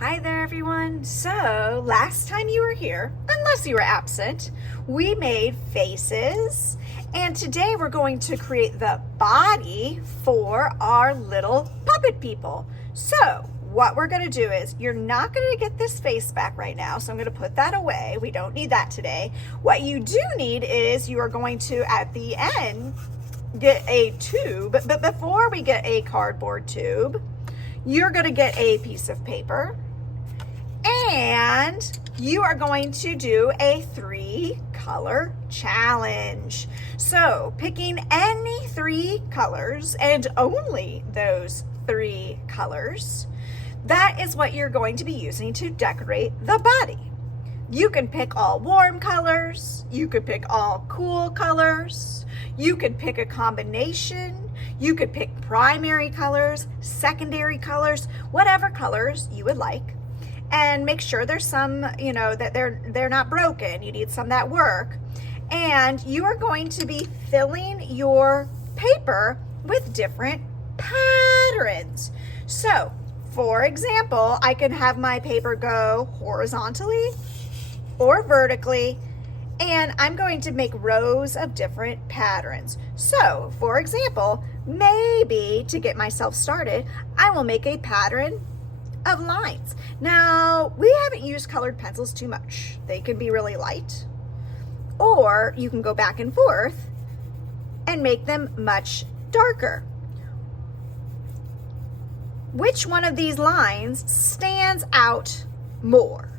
Hi there, everyone. So, last time you were here, unless you were absent, we made faces, and today we're going to create the body for our little puppet people. So, what we're going to do is, you're not going to get this face back right now, so I'm going to put that away. We don't need that today. What you do need is you are going to, at the end, get a tube, but before we get a cardboard tube, you're going to get a piece of paper. And you are going to do a 3-color challenge. So picking any 3 colors and only those 3 colors, that is what you're going to be using to decorate the body. You can pick all warm colors. You could pick all cool colors. You could pick a combination. You could pick primary colors, secondary colors, whatever colors you would like. And make sure there's some, that they're not broken. You need some that work. And you are going to be filling your paper with different patterns. So, for example, I can have my paper go horizontally or vertically, and I'm going to make rows of different patterns. So, for example, maybe to get myself started, I will make a pattern of lines. Now, we haven't used colored pencils too much. They can be really light, or you can go back and forth and make them much darker. Which one of these lines stands out more?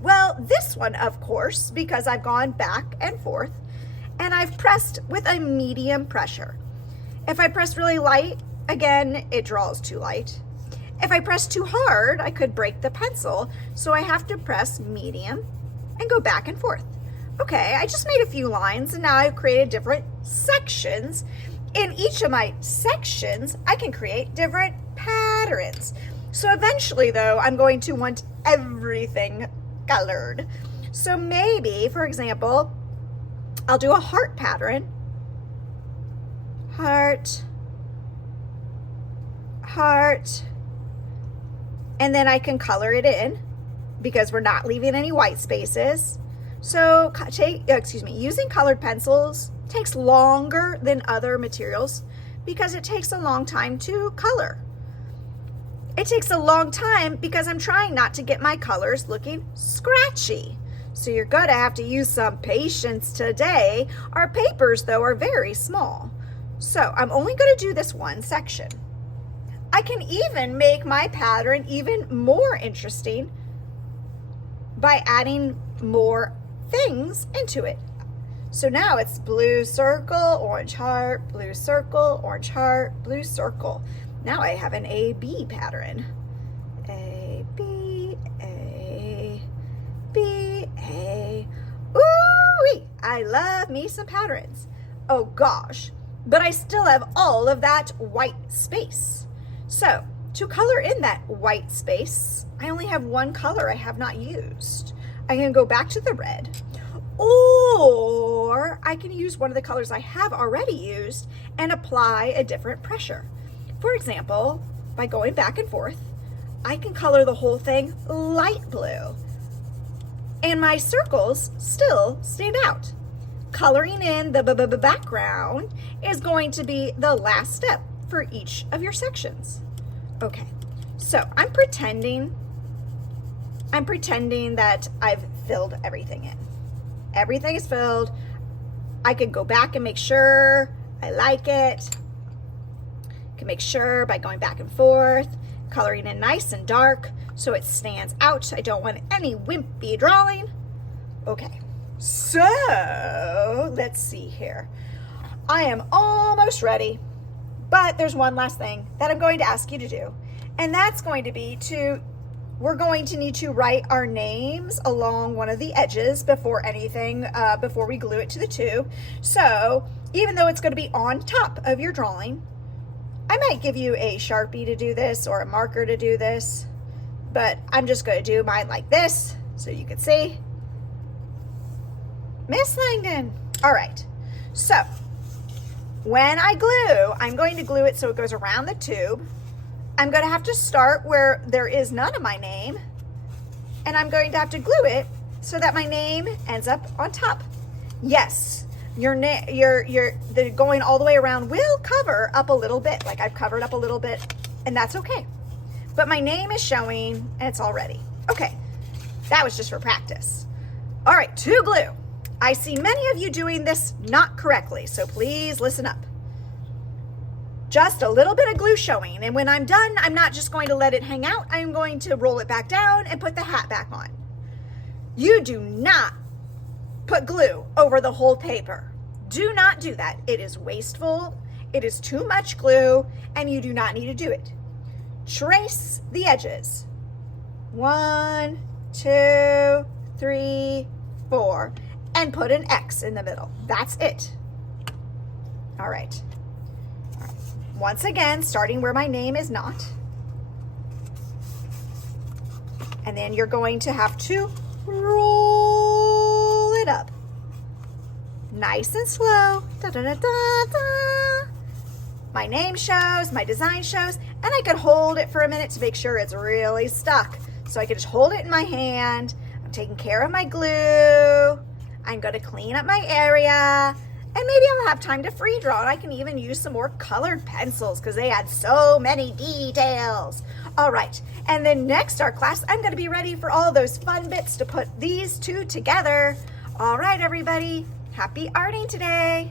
Well, this one, of course, because I've gone back and forth and I've pressed with a medium pressure. If I press really light, again, it draws too light. If I press too hard, I could break the pencil, so I have to press medium and go back and forth. Okay, I just made a few lines, and now I've created different sections. In each of my sections, I can create different patterns. So eventually, though, I'm going to want everything colored. So maybe, for example, I'll do a heart pattern. Heart, heart. And then I can color it in because we're not leaving any white spaces. So using colored pencils takes longer than other materials because it takes a long time to color. It takes a long time because I'm trying not to get my colors looking scratchy. So you're gonna have to use some patience today. Our papers, though, are very small. So I'm only gonna do this one section. I can even make my pattern even more interesting by adding more things into it. So now it's blue circle, orange heart, blue circle, orange heart, blue circle. Now I have an A-B pattern. A, B, A, B, A. Ooh-wee! I love me some patterns. Oh gosh, but I still have all of that white space. So, to color in that white space, I only have one color I have not used. I can go back to the red, or I can use one of the colors I have already used and apply a different pressure. For example, by going back and forth, I can color the whole thing light blue, and my circles still stand out. Coloring in the background is going to be the last step for each of your sections. Okay, so I'm pretending that I've filled everything in. Everything is filled. I can go back and make sure I like it. I can make sure by going back and forth, coloring in nice and dark so it stands out. I don't want any wimpy drawing. Okay, so let's see here. I am almost ready. But there's one last thing that I'm going to ask you to do, and that's going to be we're going to need to write our names along one of the edges before we glue it to the tube. So even though it's going to be on top of your drawing, I might give you a Sharpie to do this or a marker to do this, but I'm just going to do mine like this so you can see. Miss Langdon. All right, so when I glue, I'm going to glue it so it goes around the tube I'm going to have to start where there is none of my name, and I'm going to have to glue it so that my name ends up on top. Yes, the going all the way around will cover up a little bit, like I've covered up a little bit, and that's okay. But my name is showing, and it's all ready. Okay, that was just for practice. All right, to glue. I see many of you doing this not correctly, so please listen up. Just a little bit of glue showing, and when I'm done, I'm not just going to let it hang out. I'm going to roll it back down and put the hat back on. You do not put glue over the whole paper. Do not do that. It is wasteful. It is too much glue, and you do not need to do it. Trace the edges. 1, 2, 3, 4, and put an X in the middle. That's it. All right. Once again, starting where my name is not. And then you're going to have to roll it up. Nice and slow. Da, da, da, da, da. My name shows, my design shows, and I could hold it for a minute to make sure it's really stuck. So I can just hold it in my hand. I'm taking care of my glue. I'm going to clean up my area. And maybe I'll have time to free draw, and I can even use some more colored pencils because they had so many details. All right, and then next art class, I'm going to be ready for all those fun bits to put these two together. All right, everybody, happy arting today.